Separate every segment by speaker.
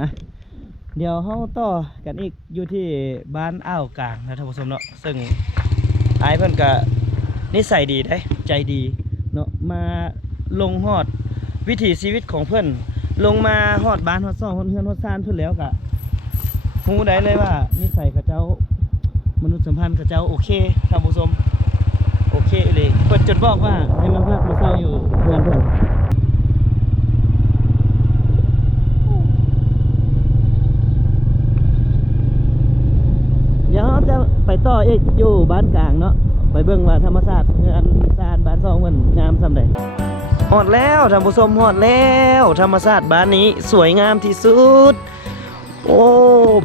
Speaker 1: นะเดี๋ยวเฮาต่อกันอีกอยู่ที่บ้านอ่าวกลางนะท่านผู้ชมเนาะซึ่งไอายเพิ่อนก็นิสัยดีได้ใจดีเนาะมาลงฮอดวิถีชีวิตของเพิ่อนลงมาฮอดบ้านฮอดซ่องฮอดเฮือนฮอดซานเพิ่นแล้วก็ฮู้ได้เลยว่านิสัยเขาเจ้ามนุษยสัมพันธ์เขาเจ้าโอเคท่านผู้ชมโอเคเลยเพิ่อนจนบอกว่าให้มาพักมาเศร้าอยู่เพื่อนเพิ่น เดี๋ยวเราจะไป ต่อเอีกอยู่บ้านกลางเนาะไปเบิ่งว่าธรรมศาสตร์เงินสานบ้านซองมันงามสำใดหอดแล้วท่านผู้ชมหอดแล้ว ธรรมศาสตร์บ้านนี้สวยงามที่สุด โอ้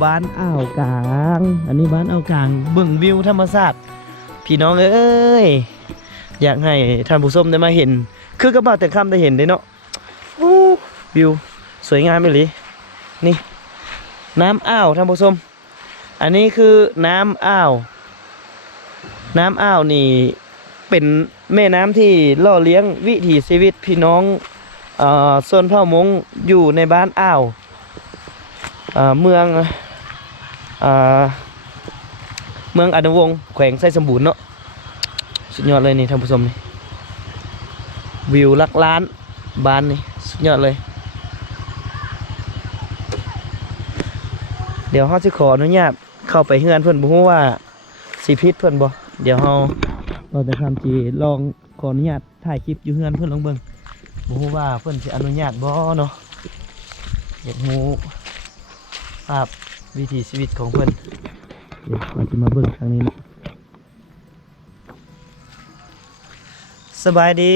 Speaker 1: บ้านอ่าวกลาง อันนี้บ้านอ่าวกลางเบิ่งวิวธรรมศาสตร์พี่น้องเอ้ยอยากให้ท่านผู้ชมได้มาเห็น คือกระบะแต่คำได้เห็นได้เนาะวิวสวยงามไปเลยนี่ น้ำอ่าวท่านผู้ชม อันนี้คือน้ำอ้าว น้ำอ้าวนี่เป็นแม่น้ำที่ล่อเลี้ยงวิถีชีวิตพี่น้องอส่วนเผ่ามงอยู่ในบ้านอ้าวเมืองเมืองอนุวงศ์แขวงไส้สมบูรณ์เนาะสุดยอดเลยนี่ท่านผู้ชมนี่วิวลักล้านบ้านนี่สุดยอดเลย เดี๋ยวเฮาสิขออนุญาต เข้าไปเฮือนเพิ่นบ่ฮู้ว่าสิผิดเพิ่นบ่เดี๋ยวเฮาเราจะทำจีลองขออนุญาตถ่ายคลิปอยู่เฮือนเพิ่นลองเบิ่งบ่ฮู้ว่าเพิ่นสิอนุญาตบ่เนาะอยากฮู้ภาพวิถีชีวิตของเพิ่นเดี๋ยวเราจะมาเบิ่งทางนี้เนาะสบายดี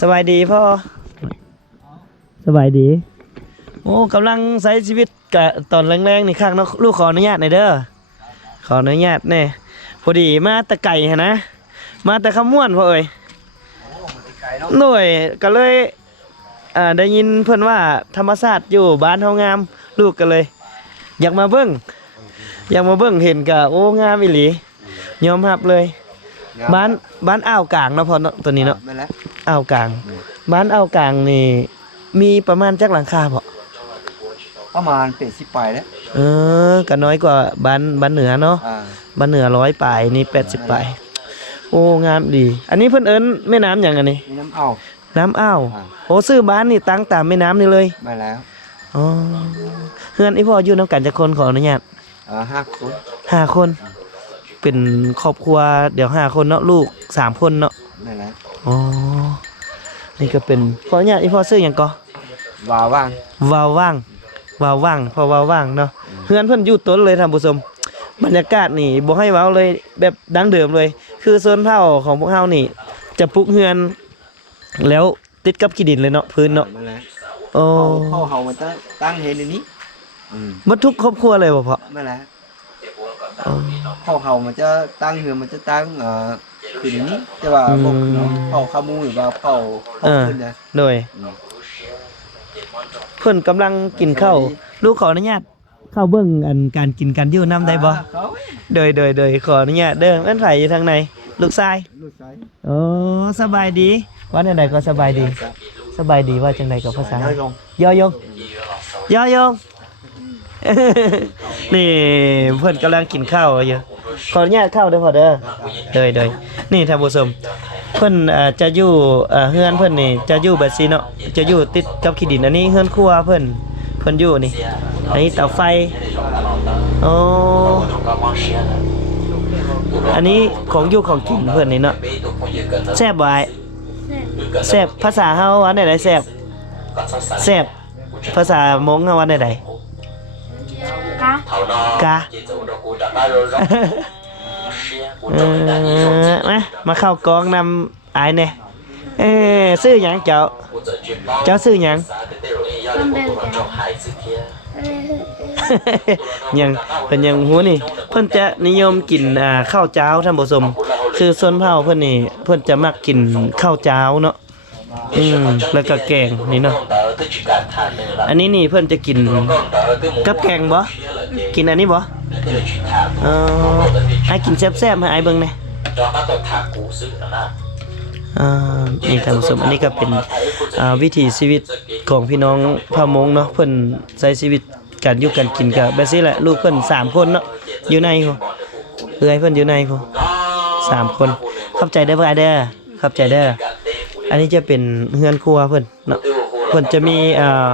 Speaker 1: สบายดีพ่อส บายดี โอ้กำลังใช้ชีวิตกะตอนแรงๆนี่ข้างเนาะลูกขออนุญาตหน่อยเด้อขออนุญาตแน่พอดีมาแตะไก่หนนะ มาแต่ขมวนพ่อเอ้ยหน่วยก็เลยอ่าได้ยินเพิ่นว่าธรรมศาสตร์อยู่บ้านเฮางาม ลูกก็เลย อยากมาเบิ่งอยากมาเบิ่งเห็นกะโอ้งามอีหลียอมรับเลย บ้านบ้านอ่าวกลางเนาะพอเนาะตัวนี้เนาะ
Speaker 2: ไม่แล้ว
Speaker 1: อ่าวกลาง บ้านอ่าวกลางนี่ มีประมาณจักหลังคาเปล่า
Speaker 2: ประมาณเป็ดสิบปลายแล้ว
Speaker 1: เออก็น้อยกว่าบ้านบ้านเหนือเนาะ
Speaker 2: อ่า
Speaker 1: บ้านเหนือร้อยปลายนี่แปดสิบปลายโอ้งามดี อันนี้เพิ่นเอิ้นแม่น้ำอย่างอันนี้
Speaker 2: มีน้ำเอา
Speaker 1: น้ำอ้าว
Speaker 2: อ่า
Speaker 1: โอ้ซื้อบ้านนี่ตั้งตามแม่น้ำนี่เลย
Speaker 2: มาแล้ว
Speaker 1: อ๋อเฮือนอีพ่ออยู่น้ำกันจักคนขออนุญาต
Speaker 2: เออห้าคน
Speaker 1: ห้าคน เป็นครอบครัวเดี๋ยวห้าคนเนาะลูกสามคนเนาะ
Speaker 2: ไม่แล้ว
Speaker 1: อ๋อ นี่ก็เป็นขออนุญาตอีพ่อซื้ออย่างก็
Speaker 2: วาว่าง
Speaker 1: วาวว่างวาวว่างพอวาวว่างเนาะเพื่อนเพื่อนอยู่ต้นเลยท่านผู้ชมบรรยากาศนี่บ่ให้เว้าเลยแบบดั้งเดิมเลย คือโซนเผ่าของพวกเฮานี่ จะปลูกเฮือน แล้วติดกับขี้ดินเลยเนาะพื้นเนาะ
Speaker 2: มาแล้ว
Speaker 1: โอ้
Speaker 2: เขาเขาเฮามันตั้งตั้งเห็นในนี้อืม
Speaker 1: บ่ทุกครอบครัวเลยบ่พ่อ
Speaker 2: มาแล้ว
Speaker 1: อ๋อ
Speaker 2: เขาเฮามันจะตั้งเหือมันจะตั้งเอ่อ คือในนี้แต่ว่าพวก
Speaker 1: อืม
Speaker 2: เนาะเผาขามูหรือว่าเผาเผา
Speaker 1: เออ
Speaker 2: ขึ้นนะ
Speaker 1: โดย
Speaker 2: อืม
Speaker 1: เพิ่นกำลังกินข้าวลูกขออนุญาตเข้าเบิ่งอันการกินกันอยู่นํได้บ่
Speaker 2: อ่าเขา
Speaker 1: โดยโดยโดยขออนุญาตเด้อแม่นไผอยู่ทางในลูกชาย
Speaker 2: ลูกชาย
Speaker 1: โอ้สบายดีว่าจังไดก็สบายดี สบายดีว่าจังไดกับภาษา
Speaker 2: น้อยลง
Speaker 1: ยอยงยอยง นี่เพื่อนกำลังกินข้าวอยู่ขออนุญาตเข้าเด้อพอเด้อเดยเดยนี่ท่านผู้ชมเพื่อนจะอยู่เออเฮือนเพื่อนนี่จะอยู่แบบซีเนาะจะอยู่ติดกับขี้ดินอันนี้เฮือนครัวเพื่อนเพื่อนอยู่นี่อันนี้เตาไฟโอ้อันนี้ของอยู่ของกินเพื่อนนี่เนาะแซ่บบ่ไอ้แซ่บภาษาเฮาว่าไหนๆแซ่บแซ่บภาษามงเฮาว่าไหนๆ กะเออมามาเข้ากองนำอายเนี่ยเออซื้อหยังเจ้า เจ้าซื้อหยัง
Speaker 3: ต้นเดินกันเออ
Speaker 1: ยังเพิ่นยังหูนี่ เพิ่นจะนิยมกินอ่าข้าวเจ้าท่านผู้ชมคือส่วนเผ่าเพิ่นนี่เพิ่นจะมักกินข้าวเจ้าเนาะอืมแล้วก็แกงนี่เนาะอันนี้นี่เพิ่นจะกินกับแกงบ่ กินอันนี้บ่เออให้กินแซ่บๆให้อายเบิ่งหน่อยอ่านี่ท่านผู้ชมอันนี้ก็เป็นอ่าวิถีชีวิตของพี่น้องพะมงเนาะเพิ่นใช้ชีวิตการอยู่กันกินก็แบบนี้แหละลูกเพิ่นสามคนเนาะอยู่ในพุ่นเอื้อยเพิ่นอยู่ในพุ่นสามคนเข้าใจได้อบ่อ้ายเด้อเข้าใจเด้ออันนี้จะเป็นเฮือนครัวเพิ่นเนาะเพิ่นจะมีอ่า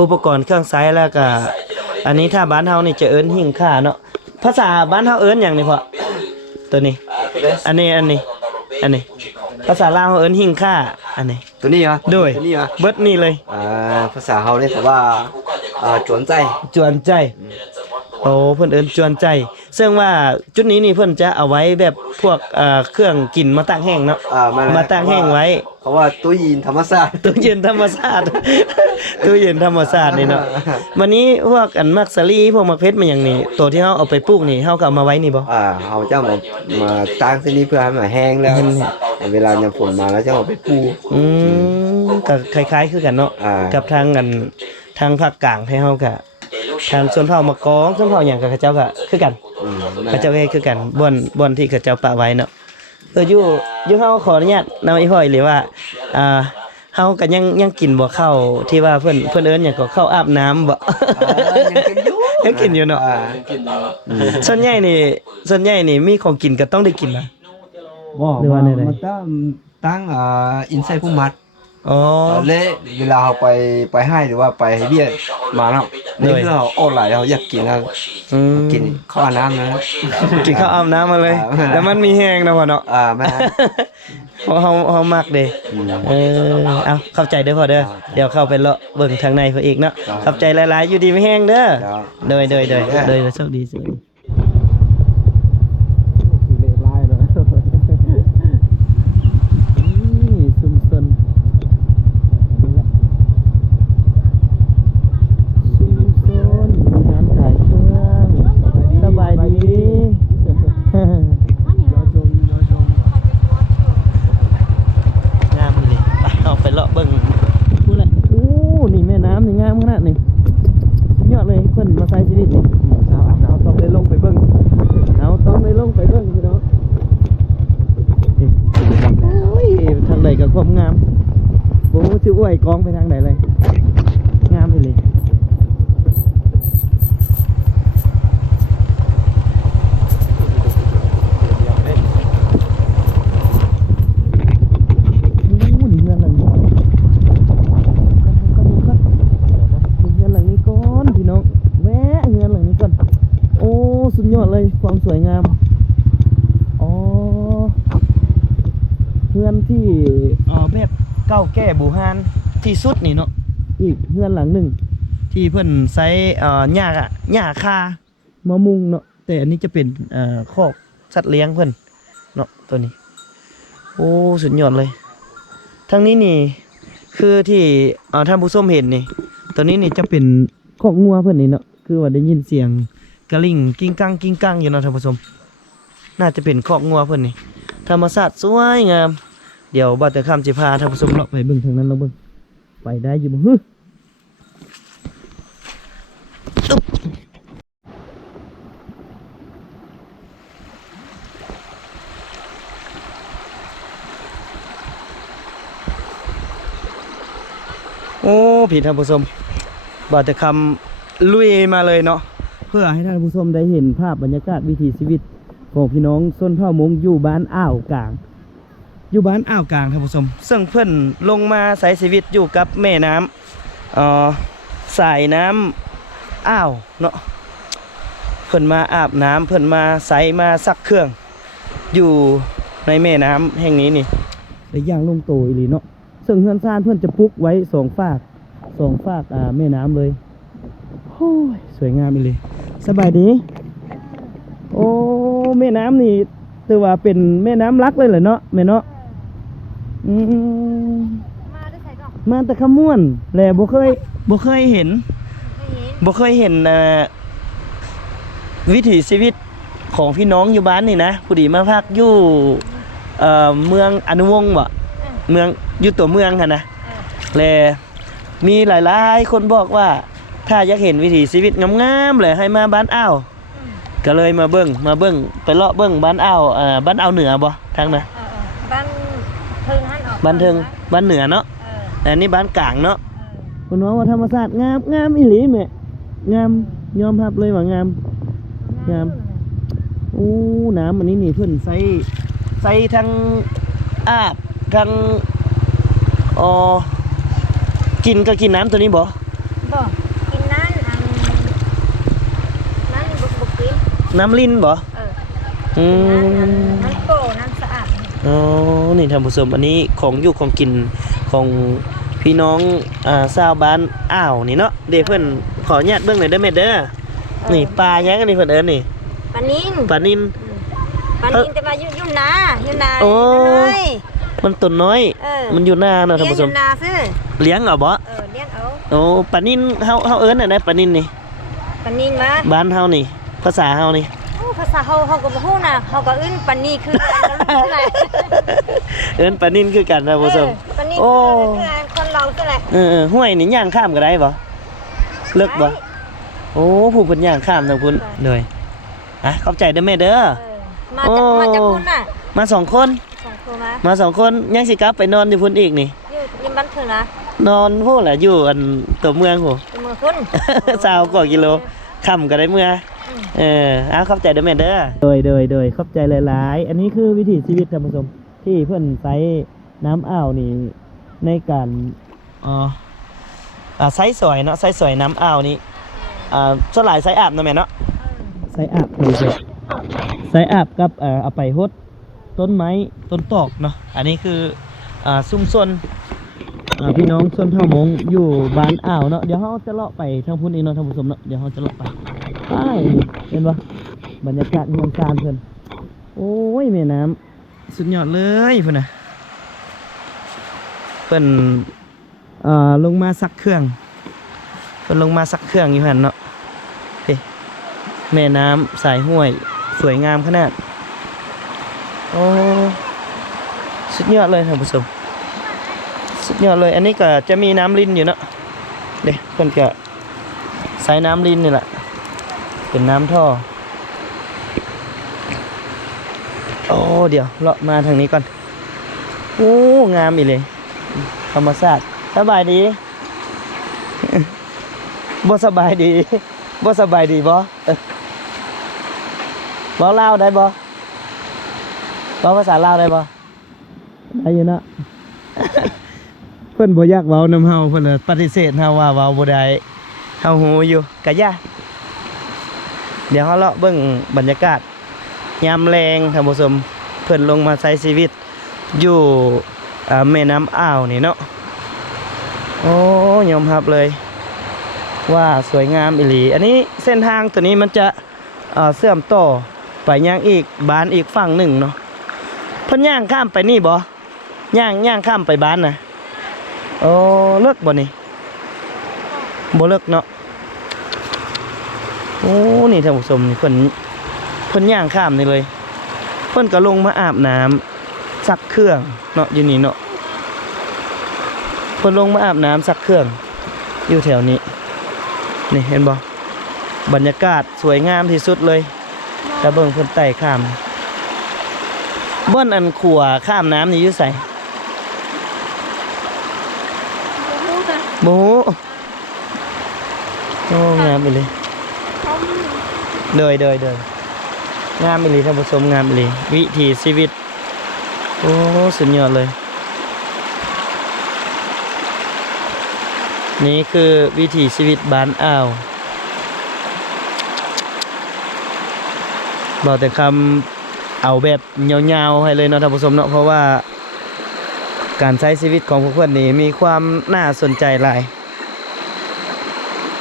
Speaker 1: อุปกรณ์เครื่องใช้แล้วก็ อันนี้ถ้าบ้านเฮานี่จะเอิ้นหิ้งค่าเนาะ ภาษาบ้านเฮาเอิ้นหยังนี่พ่อตัวนี้ อันนี้อันนี้ อันนี้ ภาษาลาวเขาเอิ้นหิ้งค่าอันนี้
Speaker 2: ตัวนี้เหรอ
Speaker 1: โดย
Speaker 2: ตัวนี้เหรอ
Speaker 1: เบิดนี่เลย
Speaker 2: อ่าภาษาเฮาเรียกว่าอ่าจวนใจ
Speaker 1: จวนใจ โอ้เพิ่นเอิ้นจวนใจ ซึ่งว่าจุดนี้นี่เพิ่นจะเอาไว้แบบพวกเอ่อเครื่องกินมาตั้งแห้งเนาะ
Speaker 2: อ่ามา
Speaker 1: มาตั้งแห้งไว้
Speaker 2: เขาว่าตู้ยินธรรมชาติ
Speaker 1: ตู้เย็นธรรมชาติ ตู้เย็นธรรมชาตินี่เนาะวันนี้พวกอันมักสลีพวกมักเพชรมันอย่างนี้ตัวที่เฮาเอาไปปลูกนี่เฮาก็เอามาไว้นี่บ่
Speaker 2: อ่าเขาจะมามาตั้งที่นี่เพื่อให้มันแห้งแล้วเวลายามฝนมาแล้วจะเอาไปปู
Speaker 1: อืมก็คล้าย ๆ คือกันเนาะ
Speaker 2: อ่า
Speaker 1: กับทางกันทางภาคกลางให้เฮาก็ ทางชนเผ่ามะกองชนเผ่าหยังกับเขาเจ้าก็คือกัน
Speaker 2: อืม
Speaker 1: เขาเจ้าก็เฮ็ดคือกันบ่อนบ่อนที่เขาเจ้าปะไว้เนาะเอออยู่อยู่เฮาขออนุญาตนำอีพ่อยหรือว่าอ่าเฮาก็ยังยังกินบ่เข้าวที่ว่าเพิ่นเพิ่นเอิ้นหยังก็เข้าวอาบน้ำบ่
Speaker 2: อ่ายังกินอยู่
Speaker 1: ยังกินอยู่เนาะ
Speaker 2: อ่ายังกินอยู่อืม
Speaker 1: ส่วนใหญ่นี่ส่วนใหญ่นี่มีของกินก็ต้องได้กินนะหรือว่า
Speaker 2: ว่า
Speaker 1: ไหนๆ
Speaker 2: มันตั้งตั้งอ่าอินไซผู้มัด
Speaker 1: อ๋อ
Speaker 2: เละเวลาเราไปไปให้หรือว่าไปให้เบี้ยมาเนาะ นี่
Speaker 1: เลย
Speaker 2: คือเราโอ้หลายเราอยากกินแล้ว
Speaker 1: อืม
Speaker 2: กินข้าวน้ำนะ
Speaker 1: กินข้าวอาบน้ำมาเลย
Speaker 2: อ่า
Speaker 1: แล้วมันมีแห้งนะพ่อเนาะ
Speaker 2: อ่าแม่
Speaker 1: เพราะเฮาเฮามักเด้
Speaker 2: อืม
Speaker 1: เออเอาเข้าใจเด้อพ่อเด้อเดี๋ยวเข้าไปเลาะเบิ่งทางในเพิ่นอีกเนาะ
Speaker 2: ครับ
Speaker 1: เข้าใจหลายๆอยู่ดีไม่แห้งเด้อ
Speaker 2: ครับ
Speaker 1: โดยโดยโดย
Speaker 2: เด้อ
Speaker 1: โดยโชคดีสิซุมซนซุมซนร้านขายเครื่องสบายดี งามเลยไปเอาไปเลาะเบิ่งพูดละโอ้นี่แม่น้ำนี่งามขนาดนี้สุดยอดเลยเพิ่นมาใช้ชีวิตนี่เอาเอาต้องได้ลงไปเบิ่งเอาต้องได้ลงไปเบิ่งพี่น้องนี่โอ้ยทางใดก็ความงามบ่ รู้สิอวยกองไปทางไหนเลย งามเลยโอ้นี่เฮือนหลังนี้ก็ดูครับดูเฮือนหลังนี้ก่อนพี่น้องแวะเฮือนหลังนี้ก่อน โอ้สุดยอดเลยความสวยงาม อ๋อเฮือนที่เอ่อแบบเก่า แก่บูฮานที่สุดนี่เนาะอีกเฮือนหลังหนึ่งที่เพิ่นใช้เอ่อหญ้าอะหญ้าคามะมุงเนาะแต่อันนี้จะเป็นเอ่อคอกสัตว์เลี้ยงเพิ่นเนาะตัวนี้ โอ้สุดยอดเลยทางนี้นี่คือที่เอ่อท่านผู้ชมเห็นนี่ตัวนี้นี่จะเป็นคอกงัวเพิ่นนี่เนาะคือว่าได้ยินเสียงกระลิ่งกิ้งกังกิ้งกังอยู่เนาะท่านผู้ชม น่าจะเป็นคอกงัวเพิ่นนี่ธรรมชาติสวยงาม เดี๋ยวบัดแต่คำสิพาท่านผู้ชมเลาะไปเบิ่งทางนั้นเราเบิ่งไปได้อยู่บ่ฮึอึ๊บโอ้พี่ท่านผู้ชมบัดแต่คำลุยมาเลยเนาะเพื่อให้ท่านผู้ชมได้เห็นภาพบรรยากาศวิถีชีวิตของพี่น้องส้นเผ่ามงอยู่บ้านอ่าวกลาง อยู่บ้านอ่าวกลางท่านผู้ชมซึ่งเพื่อนลงมาใช้ชีวิตอยู่กับแม่น้ำเอ่อสายน้ำอ่าวเนาะเพิ่นมาอาบน้ำเพิ่นมาใส่มาซักเครื่อง อยู่ในแม่น้ำแห่งนี้นี่ได้ย่างลงโตอีหลีเนาะซึ่งเฮือนซ่านเพื่อนจะปลุกไว้สองฝากสองฝากอ่าแม่น้ำเลยโอ้ยสวยงามอีหลีสบายดี โอ้แม่น้ำนี่ถือว่าเป็นแม่น้ำรักเลยเหรอเนาะแม่เนาะ อืม
Speaker 3: มาได้ใส่ดอก
Speaker 1: มาแต่ขม่วนแหละบ่เคยบ่เคยเห็น
Speaker 3: ไม่เห็น
Speaker 1: บ่เคยเห็นเอ่อวิถีชีวิตของพี่น้องอยู่บ้านนี่นะผู้ดีมาพักอยู่เอ่อเมืองอนุวงศ์บ่เมืองอยู่ตัวเมืองหั่นนะแลมีหลายๆ คนบอกว่า ถ้าอยากเห็นวิถีชีวิตงามๆเลยให้มาบ้านอ้าวก็เลยมาเบิ่งมาเบิ่งไปเลาะเบิ่งบ้านอ่าวเอ่อบ้านอ่าวเหนือบ่ทางน่ะ
Speaker 3: เออเออบ้านเพิงหัน
Speaker 1: บ้านเทิงบ้านเหนือเนาะ
Speaker 3: เออ
Speaker 1: แต่อันนี้บ้านกลางเนาะ
Speaker 3: เออ
Speaker 1: คุณน้องว่าธรรมศาสตร์งามงามอีหลีแม่งามยอมรับเลยว่างาม งาม โอ้น้ำอันนี้นี่เพิ่นใส่ใส่ทั้งอาบทั้งอ๋อกินก็กินน้ำตัวนี้บ่
Speaker 3: บ่กินนั้นอันนั้นบุกบุกกิน
Speaker 1: น้ำลิ้นบ่
Speaker 3: เออ
Speaker 1: อื
Speaker 3: นั้นอัน
Speaker 1: ม
Speaker 3: นั้นโปรนั้นสะ อาด
Speaker 1: อ๋อ นี่ท่านผู้ชมอันนี้ของอยู่ของกินของพี่น้องอ่าชาวบ้านอ่าวนี่เนาะเดี๋ยวเพิ่นขออนุญาตเบิ่งหน่อยเด้อแม่เด้อ นี่ปลาหยังอันนี้เพิ่นเอิ้นนี่
Speaker 3: ปลานิ่ง
Speaker 1: ปลานิน
Speaker 3: ปลานิ่งแต่มาอยู่อยู่นาอยู่นา
Speaker 1: โอ้
Speaker 3: น้อย
Speaker 1: มันตัวน้อย
Speaker 3: เออ
Speaker 1: มันอยู่หน้าเนาะท่าน
Speaker 3: เลี้ยง
Speaker 1: ผู้
Speaker 3: อ
Speaker 1: ชม
Speaker 3: ยู่นาซื่อ
Speaker 1: เลี้ยงเอาบ่
Speaker 3: เออเลี้ยงเอา
Speaker 1: โอ้ปลานินเฮาเฮาเอิ้นน่ะนะปลานินนี่
Speaker 3: ปลานิ่งมา
Speaker 1: บ้านเฮานี่ ภาษาเฮานี่
Speaker 3: โอ้ ภาษาเฮาเฮาก็บ่ฮู้นะเฮาก็อึ้นปลานี่คืออะไร
Speaker 1: เอิ้นปลานินคือกันท่านผู้ชม
Speaker 3: ปลานี่
Speaker 1: โอ้
Speaker 3: คืออะไรคนเราคืออะไร
Speaker 1: เออเออห้วยนี่ย่างข้ามก็ได้บ่เลิกบ่โอ้ผู้เพิ่นย่างข้ามทางพุ่นเลยอะขอบใจเด้อแม่เด้อ
Speaker 3: เออมาจากมาจากคุณน่ะ
Speaker 1: มาสองคน
Speaker 3: สองคนมา
Speaker 1: มาสองคนยังสิกลับไปนอนอยู่พุ่นอีกนี่
Speaker 3: อยู่ยิมบ้านถึงนะ
Speaker 1: นอนพวกแหละอยู่อันตัวเมืองโห
Speaker 3: อยู่เมืองคุณ
Speaker 1: สาวกว่ากิโลค่ำก็ได้เมื่อ
Speaker 3: อืม
Speaker 1: เออเอาขอบใจเด้อแม่เด้อโดยโดยโดยขอบใจหลายๆ อันนี้คือวิถีชีวิตท่านผู้ชมที่เพื่อนใช้น้ำอ่าวนี่ในการอ๋ออ่าใช้สวยเนาะใช้สวยน้ำอ่าวนี่อ่าสลายใช้อาบเนาะแม่เนาะใช้อาบคือใช้อาบกับเอ่อเอาไปฮดต้นไม้ต้นตอกเนาะอันนี้คืออ่าซุ่มซนอ่าพี่น้องชนเผ่ามงอยู่บ้านอ่าวเนาะเดี๋ยวเราจะเลาะไปทางพุ่นอีกเนาะท่านผู้ชมเนาะเดี๋ยวเราจะเลาะไป ไปเห็นปะบรรยากาศเมืองการเพิ่อนโอ้ยแม่น้ำสุดยอดเลยเพิ่อนนะเพิ่นเอ่อลงมาซักเครื่องเพิ่อนลงมาซักเครื่องอยู่หั่นเนาะเฮ้แม่น้ำสายห้วย สวยงามขนาดโอ้สุดยอดเลยท่านผู้ชมสุดยอดเลย อันนี้ก็จะมีน้ำลินอยู่เนาะเด้เพิ่อนก็ใส่น้ำลินนี่แหละ เป็นน้ำท่อ โอ้ เดี๋ยวเลาะมาทางนี้ก่อน โอ้ งามอีเลยธรรมชาติสบายดีบ่สบายดีบ่สบายดีบ่เอ้อบ่ลาวได้บ่บ่ภาษาลาวได้บ่ได้อยู่นะเพิ่นบ่อยากเว้านำเฮาเพิ่นเลยปฏิเสธเฮาว่าเว้าบ่ได้เฮาฮู้อยู่กะย่า เดี๋ยวเขาเลาะเบิ่งบรรยากาศยามแรงท่านผู้ชมเพิ่นลงมาใช้ชีวิต อยู่แม่น้ำอ่าวนี่เนาะโอ้ยอมรับเลย ว่าสวยงามอีหลี อันนี้เส้นทางตัวนี้มันจะเสื่อมต่อไปย่างอีกบ้านอีกฝั่งหนึ่งเนาะเพิ่นย่างข้ามไปนี่บ่ย่างย่างข้ามไปบ้านนะโอ้เลิกบ่นี่บ่เลิกเนาะ อ้นี่ท่านผู้ชมนี่เพิ่นเพิ่นย่างข้ามนี่เลย เพิ่นก็ลงมาอาบน้ำซักเครื่องเนาะอยู่นี่เนาะเพิ่นลงมาอาบน้ำซักเครื่อง อยู่แถวนี้ นี่เห็นบ่บรรยากาศสวยงามที่สุดเลยแต่เบิ่งเพิ่นไต่ข้ามบ่อนอันขัวข้ามน้ำนี่อยู่ไส
Speaker 3: ฮู้กัน
Speaker 1: บ่ฮู้โอ้งามไปเลย
Speaker 3: เขา
Speaker 1: เดยเดยเดยงามอีหลีท่านผู้ชมงามอีหลีวิถีชีวิต โอ้สุดยอดเลย นี่คือวิถีชีวิตบ้านอ่าวบอกแต่คำเอาแบบยาวๆให้เลยเนาะท่านผู้ชมเนาะเพราะว่า การใช้ชีวิตของพวกเพื่อนนี่มีความน่าสนใจหลาย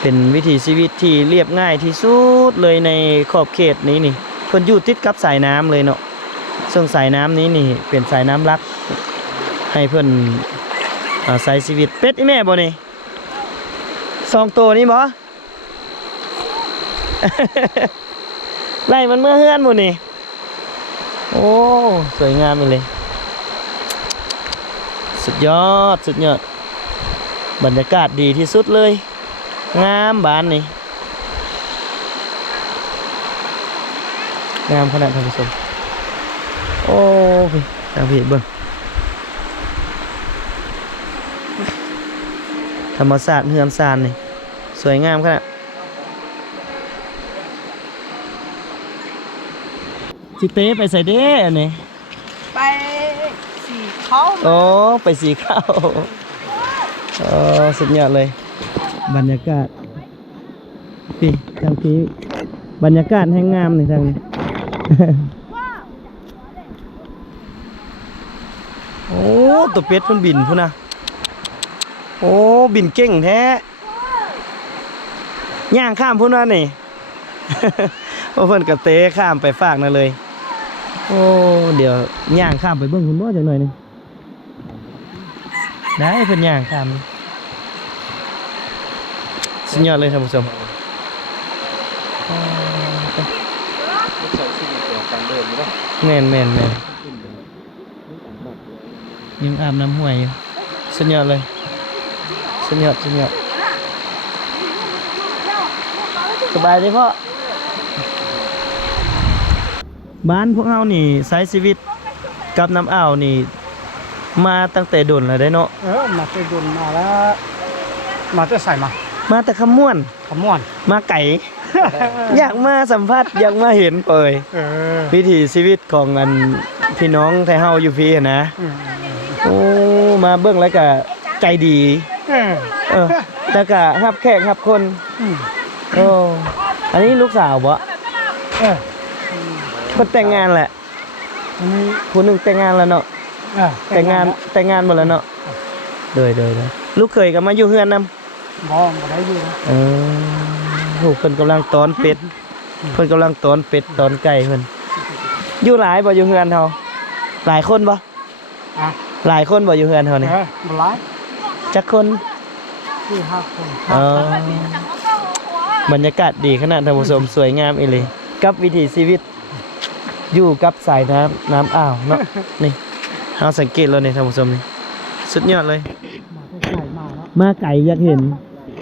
Speaker 1: เป็นวิถีชีวิตที่เรียบง่ายที่สุดเลยในขอบเขตนี้นี่เพิ่นอยู่ติดกับสายน้ำเลยเนาะซึ่งสายน้ำนี้นี่เป็นสายน้ำหลัก ให้เพิ่นอาศัยชีวิตเป็ดอีแม่บ่นี่สองตัวนี้บ่ไล่มันเมื่อเฮือนบ่นี่ โอ้ สวยงามเลย สุดยอด สุดยอด บรรยากาศดีที่สุดเลย งามบ้านนี่งามขนาดท่านผู้ชมโอ้ยทางผิดเบิ่งธรรมศาสตร์เฮือนซานนี่สวยงามขนาดจิเต้ไปใส่เด้อันนี้
Speaker 4: ไปสี่เขา
Speaker 1: โอ้ไปสีข้าวโอ้สุดยอดเลย บรรยากาศพี่ทางที่บรรยากาศแห่งงามนี่ทางนี้ โอ้ตัวเป็ดมันบินพุ่นนะโอ้บินเก่งแท้ย่างข้ามพุ่นว่านี่โอ้เพิ่นกระเตะข้ามไปฝากนั่นเลย โอ้เดี๋ยวย่างข้ามไปเบิ่งคุณบ่จังหน่อยหนึงได้เพิ่นย่างข้าม สุดยอดเลยท่านผู้ชมแม่นแมนแมนยังอาบน้ำห้วยอยู่สุดยอดเลยสุดยอดสุดยอดสบายดีพ่อบ้านพวกเฮานี่ใช้ชีวิตกับน้ำอ่าวนี่ มาตั้งแต่ดนแล้วได้เนาะ
Speaker 4: เออมาเตะดุนมาแล้ว มาจะใส่มา
Speaker 1: มาแต่ขม่วน
Speaker 4: ขมวน
Speaker 1: มาไก่ อยากมาสัมผัสอยากมาเห็นเปย
Speaker 4: เออ
Speaker 1: วิถีชีวิตของอันพี่น้องไทเฮาอยู่พี่หั้นนะ
Speaker 4: อืม
Speaker 1: โอ้มาเบิ่งแล้วก็ใจดี
Speaker 4: เออ
Speaker 1: เออแล้วก็รับแขกรับคน
Speaker 4: อืม
Speaker 1: โอ้อันนี้ลูกสาวบ่
Speaker 4: เออ
Speaker 1: เพิ่นแต่งงานแหละ
Speaker 4: อันนี้
Speaker 1: ผู้หนึงแต่งงานแล้วเนาะ
Speaker 4: เออ
Speaker 1: แต่งงานแต่งงานหมดแล้วเนาะโดยโดยโดยลูกเคยก็มาอยู่เฮือนนำ
Speaker 4: บอมาได้อยู่นะ
Speaker 1: เออโหเพิ่นกำลังตอนเป็ด เพิ่นกำลังตอนเป็ดตอนไก่เพิ่นอยู่หลายบ่อยู่เฮือนเฮาหลายคนบ่
Speaker 4: อะ
Speaker 1: หลายคนบ่อยู่เฮือนเฮา
Speaker 4: เอ
Speaker 1: นี่
Speaker 4: อมาไล่
Speaker 1: จักคน
Speaker 4: สี่ห้าคน
Speaker 1: เออบรรยากาศดีขนาดท่านผู้ชมสวยงามอีหลีกับวิถีชีวิต อยู่กับสายน้ำน้ำอ่าวเนาะนี่เฮาสังเกตแล้วนี่ท่านผู้ชมนี่สุดยอดเลย
Speaker 4: มาจะใส่มาแล้ว
Speaker 1: มาไก่อยากเห็น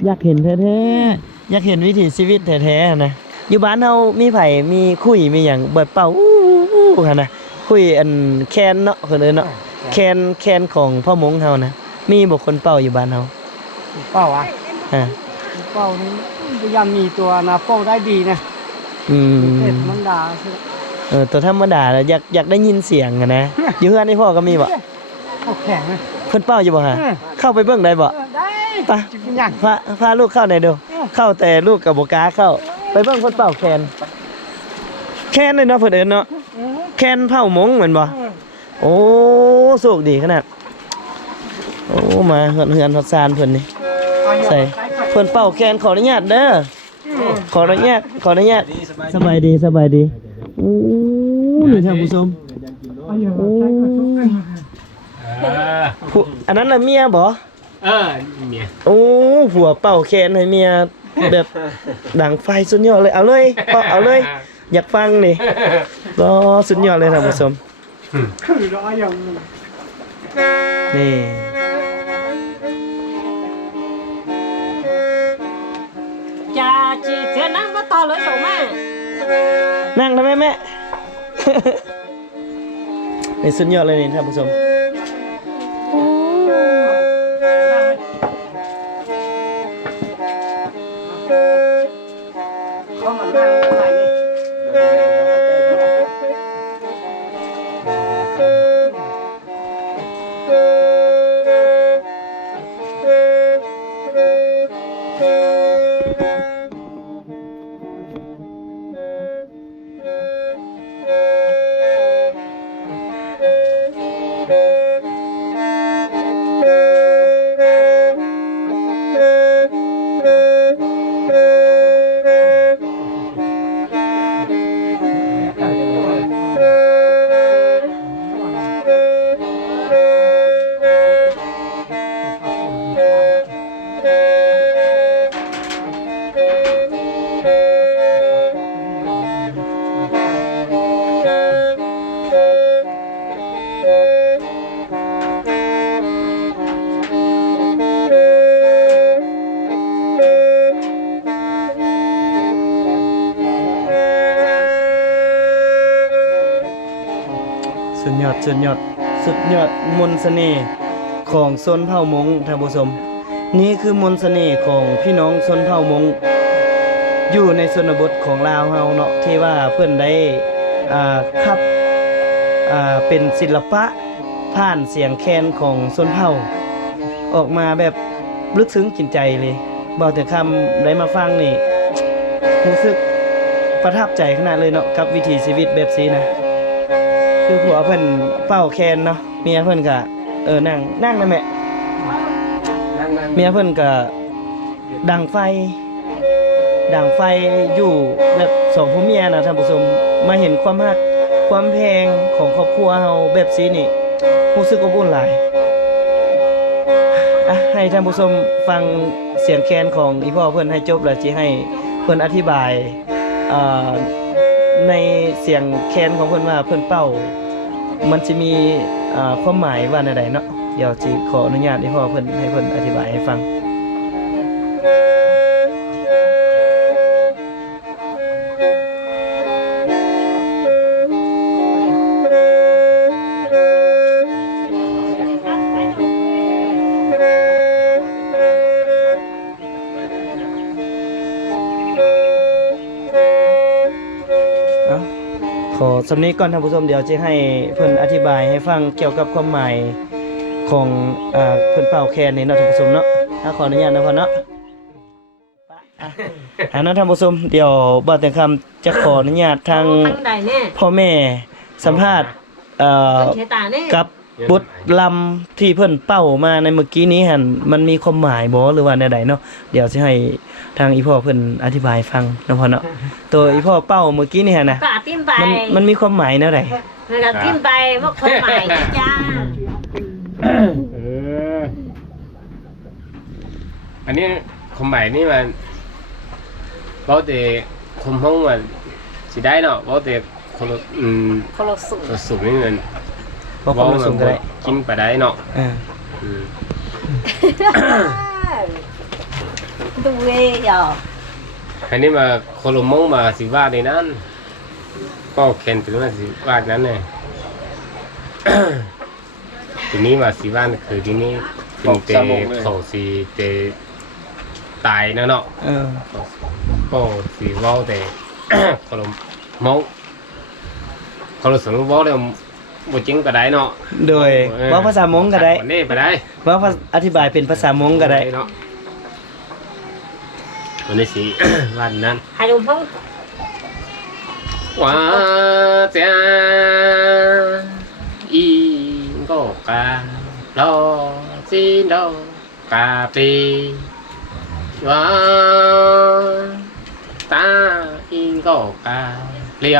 Speaker 1: อยากเห็นแท้ๆอยากเห็นวิถีชีวิตแท้ๆนะอยู่บ้านเฮามีไผมีคุยมีหยังเบิดเป่าอู้อู้หั่นนะคุยอันแคนเนาะเพิ่นเอิ้นเนาะแคนแคนของพ่อมงเฮานะมีบ่คนเป่าอยู่บ้านเฮา
Speaker 4: เป้าอะ
Speaker 1: อ่า
Speaker 4: เป้านี้พยายามมีตัวนาโป้ได้ดีนะ
Speaker 1: อืม
Speaker 4: เอ็ดมันด่าสิ
Speaker 1: เออตัวธรรมดาแล้วอยากอยากได้ยินเสียงอะนะอยู่เฮือนนี่พ่อก็มีบ่
Speaker 4: เอาแข็งนะ
Speaker 1: เพิ่นเป่าอยู่บ่ฮะ
Speaker 4: เออ
Speaker 1: เข้าไปเบิ่งได้บ่
Speaker 4: เออได้
Speaker 1: ไป
Speaker 4: จะกินยัง
Speaker 1: พาพาลูกเข้าหน่อยดูเข้าแต่ลูกกับบ่กล้าเข้า ไปเบิ่งเพิ่นเป่าแคนแคนเลยเนาะเพิ่นเอิ้นเนาะ
Speaker 4: เออ
Speaker 1: แคนเผามงเหมือนบ่
Speaker 4: เออ
Speaker 1: โอ้โชคดีขนาดโอ้มาเฮือนเฮือนฮอดซานเพิ่นนี่
Speaker 4: เอาอย่า
Speaker 1: ใส่
Speaker 4: ไปก่อน
Speaker 1: เพิ่นเป่าแคนขออนุญาตเด้อขออนุญาตขออนุญาตสบายดีสบายดีโอ้นี่ท่านผู้ชม
Speaker 4: เอาอย่า
Speaker 1: โอ้
Speaker 4: ไปก่อน
Speaker 1: ผู้อันนั้นน่ะเมียบ่
Speaker 5: เออเมีย
Speaker 1: โอ้ผัวเป่าแคนให้เมียแบบดังไฟสุดยอดเลยเอาเลยเอาเอาเลย อยากฟังนี่ก็สุดยอดเลยท่านผู้ชม
Speaker 4: คือเราเอาอย่าง
Speaker 1: นี่
Speaker 6: cha chị thế năng bắt to lớn đầu mà
Speaker 1: นั่งทำไมแม่นี่สุดยอดเลยนี่ท่านผู้ชม
Speaker 4: เสุ
Speaker 1: ดยอดสุดยอด สุดยอดมนต์เสน่ห์ของโซนเผ่ามงท่านผู้ชม นี่คือมนต์เสน่ห์ของพี่น้องชนเผ่ามงอยู่ในชนบทของลาวเฮาเนาะที่ว่าเพิ่อนได้อ่าขับอ่าเป็นศิลปะผ่านเสียงแคนของชนเผ่า ออกมาแบบลึกซึ้งกินใจเลยบอกแต่คำได้มาฟังนี่รู้สึกประทับใจขนาดเลยเนาะกับวิถีชีวิตแบบนี้นะ คือผัวเพิ่นเป้าแคนเนาะเมียเพิ่นก็เออนั่งนั่งนะแม่เมียเพิ่นก็ดังไฟ ดังไฟอยู่แบบสองผัวเมียนะท่านผู้ชมมาเห็นความรักความแพงของครอบครัวเฮาแบบนี้นี่รู้สึกอบอุ่นหลายอะให้ท่านผู้ชมฟังเสียงแคนของอีพ่อเพิ่อนให้จบแล้วสิให้เพิ่อนอธิบายอ่า ในเสียงแคนของเพื่อนว่าเพื่อนเป้า มันจะมีความหมายว่าอะไรเนาะเดี๋ยวจีขออนุญาตให้พ่อเพื่อนให้เพื่อนอธิบายให้ฟัง สำนี้ก่อนท่านผู้ชมเดี๋ยวจะให้เพิ่นอธิบายให้ฟังเกี่ยวกับความหมายของอ่าเพิ่นเป่าแคนนี่เนาะท่านผู้ชมเนาะถ้าขออนุญาตนะพ่อเนาะอะอ่าเนาะท่านผู้ชมเดี๋ยวบ่าวแต่งคำจะขออนุญาตทาง
Speaker 6: ตั้งใดแน่
Speaker 1: พ่อแม่สัมภาษณ์เอ่อ
Speaker 6: เชตาแน่
Speaker 1: กับ บทลำที่เพิ่นเป้ามาในเมื่อกี้นี้หั่นมันมีความหมายบ่หรือว่าแนวใดเนาะเดี๋ยวสิให้ทางอีพ่อเพิ่นอธิบายฟังเนาะพ่อเนาะตัวอีพ่อเป้าเมื่อกี้นี่หั่นน่ะ
Speaker 6: ก็อาติ้มไป
Speaker 1: มันมันมีความหมายแนวใด
Speaker 6: มันก็ติ้มไปว่าคนใหม่จ้า
Speaker 5: เอออันนี้ความหมายนี่มันเพราะแต่คุมห้องมันสิได้เนาะเพราะแต่คนละอืม
Speaker 6: คนละสูง
Speaker 5: คนสูงนี่ มัน
Speaker 1: บ่ความรู้สึกก็ได้
Speaker 5: กินไปได้เนาะ
Speaker 1: อ่า
Speaker 5: อืม
Speaker 6: ดูเว้ยอะ
Speaker 5: อันนี้มาคนละมงมาสิว่าในนั้น ก็เขียนถึงว่าสิว่านั้นเลย ทีนี้มาสิว่าคือทีนี้ถึงเตเขาสีเตตายนะเนาะ
Speaker 1: เออ
Speaker 5: ก็สีเว้าแต่คนละมงคนละสนุเว้าเลย บ่จริงก็ได้เนาะ
Speaker 1: โดยเว่าภาษามงก็ได้
Speaker 5: วันนี้ไปได้
Speaker 1: เว่าภาษาอธิบายเป็นภาษามงก็ได้
Speaker 5: เนาะวันนี้สิวันนั้น
Speaker 6: ให้ดูพ้อง
Speaker 5: ว่าจะอีโกกาโลซิโดกาปีว่าตาอีโกกาเลีย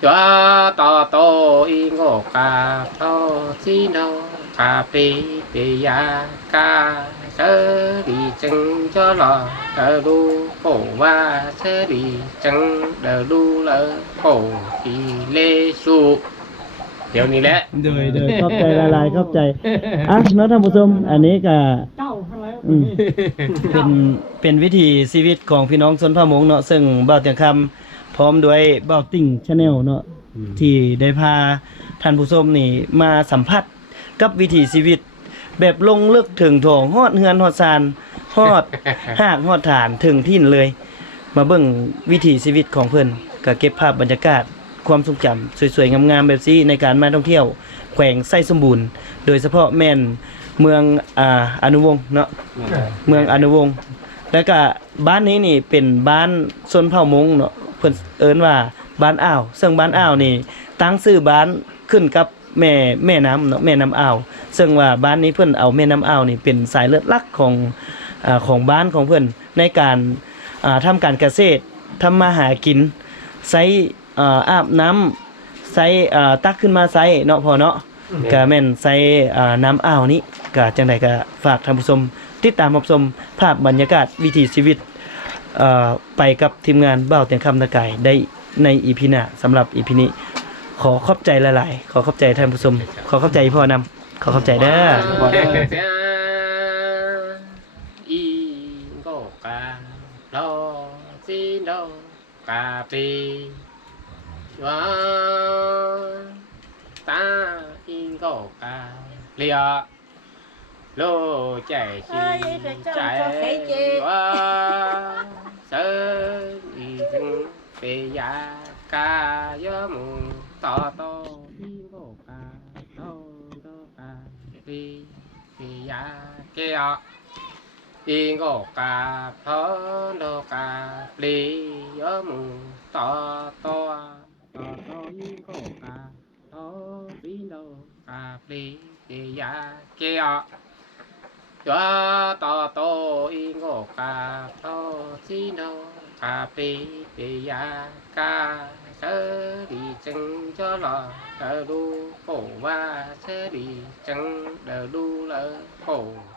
Speaker 5: พอนโดกาปลียมูต่อตัวต่อตัวอิงโกกาโตปีโดกาปลีปียาเกียตัวต่อโตอิงโกกาโตซีโดกาปลีปียากาเสรีจึง cho lò đờ đu cổ va sơ đi chân đờ đu lỡ cổ thì lê su เดี๋ยวนี้แหละ
Speaker 1: โดยโดยเข้าใจละลายเข้าใจอะเนาะท่านผู้ชมอันนี้ก็
Speaker 4: เจ้าทั้งหลาย
Speaker 1: อืมเป็นเป็นวิถีชีวิตของพี่น้องชนเผ่ามงเนาะซึ่งเบ้าเตียงคำพ ร้อมด้วยเบ้าติ่งชาแนลเนาะที่ได้พาท่านผู้ชมนี่มาสัมผัสกับวิถีชีวิต แบบลงลึกถึงโถงฮอดเฮือนฮอดซานฮอดหากฮอดฐานถึงที่นเลย มาเบิ่งวิถีชีวิตของเพิ่นก็เก็บภาพบรรยากาศความทรงจำสวยๆงามๆแบบนี้ในการมาท่องเที่ยวแขวงไส้สมบูรณ์ โดยเฉพาะแม่นเมืองอ่าอนุวงศ์เนาะเมืองอนุวงศ์แล้วก็บ้านนี้นี่เป็นบ้านชนเผ่ามงเนาะ เพิ่นเอิ้นว่าบ้านอ่าวซึ่งบ้านอ่าวนี่ตั้งชื่อบ้านขึ้นกับแม่แม่น้ำเนาะแม่น้ำอ่าวซึ่งว่าบ้านนี้เพิ่นเอาแม่น้ำอ่าวนี่เป็นสายเลือดหลักของอ่าของบ้านของเพิ่นในการอ่าทำการเกษตรทำมาหากินใช้อ่าอาบน้ำใช้อ่าตักขึ้นมาใช้เนาะพอเนาะก็แม่นใส่อ่าน้ำอ่าวนี้ก็จังไดก็ฝากท่านผู้ชมติดตามรับชมภาพบรรยากาศวิถีชีวิตเอ่อ ไปกับทีมงานเบ้าเตียงคำตะไก่ได้ในอีพีหน้าสำหรับอีพีนี้ ขอขอบใจหลายๆ ขอขอบใจท่านผู้ชม ขอขอบใจพ่อนำขอขอบใจเด้อ
Speaker 5: y có ca lo xin đâu cà phê và ta in có ca lia lô chạy chi chạy và sơ đi từng về ya ca gió mù to to in có ca to to ca đi về ya kia อิงก็กาพอโลกาปลียมูต่อตัวต่อต่ออิงก็กาต่อโลกาปลียเกียตัวต่อโตอิงก็กาต่อซีโนกาปลีเกี ยกาเสดีจึง cho lò đờ đu khổ và sơ đi chẳng đờ đu lỡ khổ thì